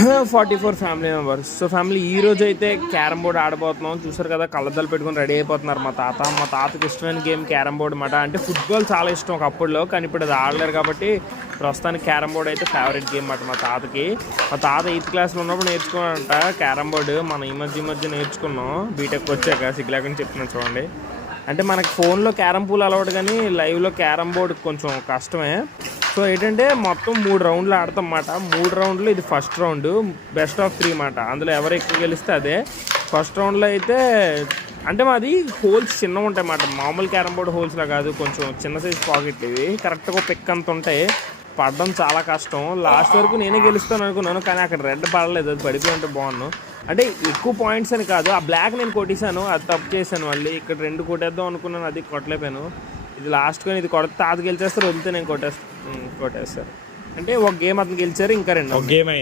44 family members. So family ఈ రోజు అయితే క్యారమ్ బోర్డ్ ఆడబోతున్నాం. చూసారు కదా, కళ్ళద్దాలు పెట్టుకుని రెడీ అయిపోతున్నారు మా తాతకి ఇష్టమైన గేమ్ క్యారమ్ బోర్డ్ అన్నమాట. అంటే ఫుట్బాల్ చాలా ఇష్టం ఒకప్పుడులో, కానీ ఇప్పుడు అది ఆడలేరు కాబట్టి ప్రస్తుతానికి క్యారమ్ బోర్డ్ అయితే ఫేవరెట్ గేమ్ అన్నమాట మా తాతకి. మా తాత 8th క్లాస్లో ఉన్నప్పుడు నేర్చుకున్నాడంట క్యారమ్ బోర్డు. మనం ఈ మధ్య నేర్చుకున్నాం, బీటెక్ వచ్చాక. సిగ్గులేకుండా చెప్తున్నాను చూడండి. అంటే మనకి ఫోన్లో క్యారమ్ పూల్ అలవాటు, కానీ లైవ్లో క్యారమ్ బోర్డు కొంచెం కష్టమే. సో ఏంటంటే మొత్తం 3 రౌండ్లు ఆడతాం అన్నమాట. 3 రౌండ్లు ఇది ఫస్ట్ రౌండ్, బెస్ట్ ఆఫ్ 3 అన్నమాట. అందులో ఎవరు ఎక్కువ గెలిస్తే అదే. ఫస్ట్ రౌండ్లో అయితే అంటే మాది హోల్స్ చిన్నగా ఉంటాయి అన్నమాట. మామూలు క్యారమ్ బోర్డు హోల్స్లా కాదు, కొంచెం చిన్న సైజ్ పాకెట్ ఇవి. కరెక్ట్గా పిక్ అంత ఉంటాయి, పడడం చాలా కష్టం. లాస్ట్ వరకు నేనే గెలుస్తాను అనుకున్నాను, కానీ అక్కడ రెడ్ పడలేదు, అది పడిపోయి ఉంటే బాగున్నాను. అంటే ఎక్కువ పాయింట్స్ అని కాదు, ఆ బ్లాక్ నేను కొట్టేశాను, అది తప్పు చేశాను. మళ్ళీ ఇక్కడ 2 కొట్టేద్దాం అనుకున్నాను, అది కొట్టలేపాను. ఇది లాస్ట్ కొని ఇది కొడితే తాత గెలిచేస్తారు, వదిలితే నేను కొట్టేస్తాను. అంటే ఒక గేమ్ అతను గెలిచారు, ఇంకా 2 గేమ్